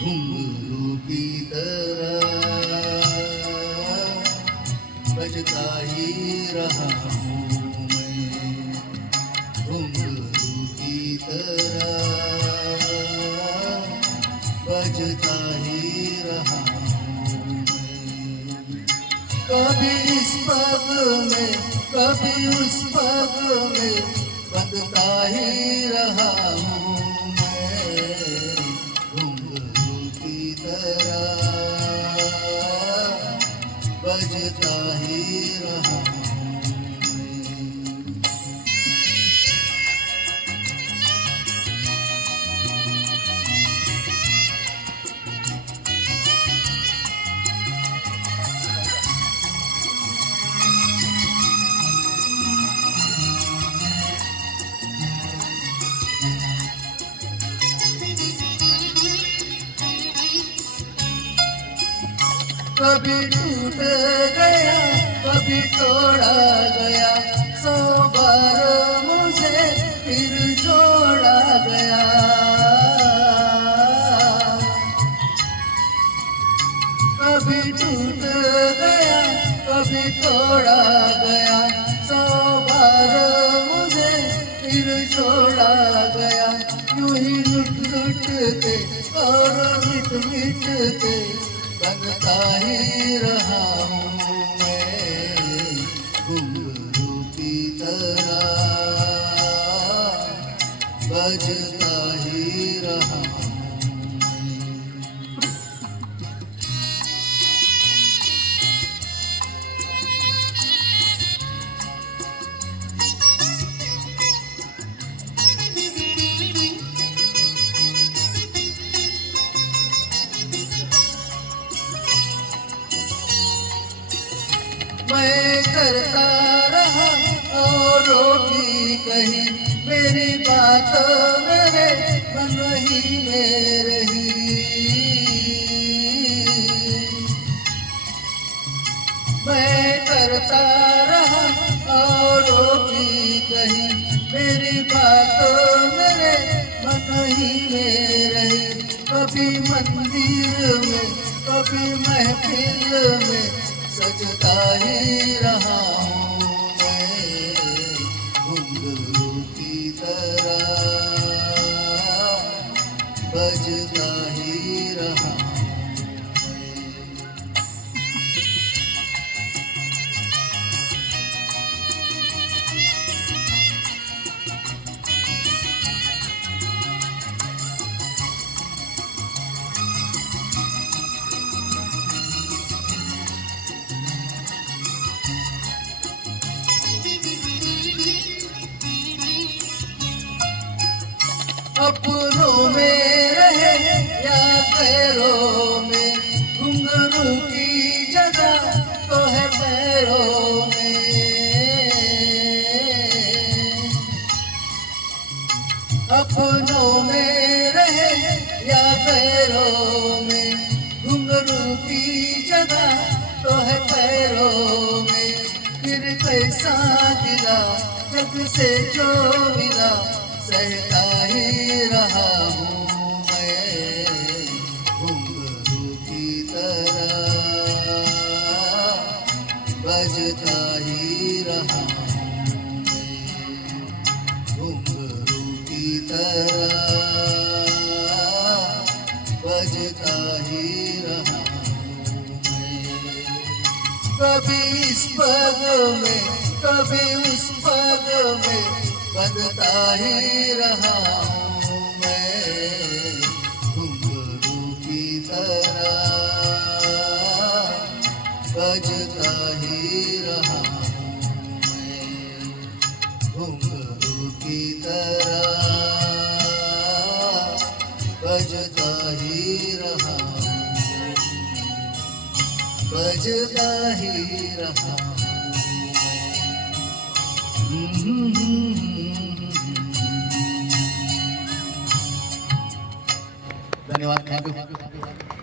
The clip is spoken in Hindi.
घुंघरू की तरह बजता ही रहा हूँ मैं, घुंघरू की तरह बजता ही रहा हूँ मैं। कभी इस पग में कभी उस पग में बंधता ही रहा हूँ मैं, घुंघरू की तरह बजता ही रहा हूँ मैं। कभी टूट गया कभी तोड़ा गया, 100 बार मुझे फिर जोड़ा गया। कभी टूट गया कभी तोड़ा गया, 100 बार मुझे फिर जोड़ा गया। यूं ही लुट लुट के और मिट मिट के बनता ही रहा हूँ मैं, घुंघरू की तरह बजता ही रहा हूँ मैं। मैं करता रहा औरों की कही, मेरी बात मेरे मन ही में रही। मैं करता रहा औरों की कही, मेरी बात मेरे मन ही में रही। कभी मंदिर में कभी महफिल में सजता ही रहा हूँ मैं, घुंघरू की तरह बजता ही रहा हूँ मैं। अपनों में रहे या पैरों में, घुंघरू की जगह तो है पैरों में। अपनों में रहे या पैरों में, घुंघरू की जगह तो है पैरों में। फिर कैसा गिला जग से जो मिला, सहता ही रहा हूँ मैं, घुंघरू की तरह बजता ही रहा हूँ मैं, घुंघरू की तरह बजता ही रहा हूँ मैं। कभी इस पग में कभी उस पग में बजता ही रहा हूँ मैं, घुंघरू की तरह बजता ही रहा हूँ मैं, घुंघरू की तरह बजता ही रहा हूँ, बजता ही रहा हूँ मैं। धन्यवाद, थैंक यू।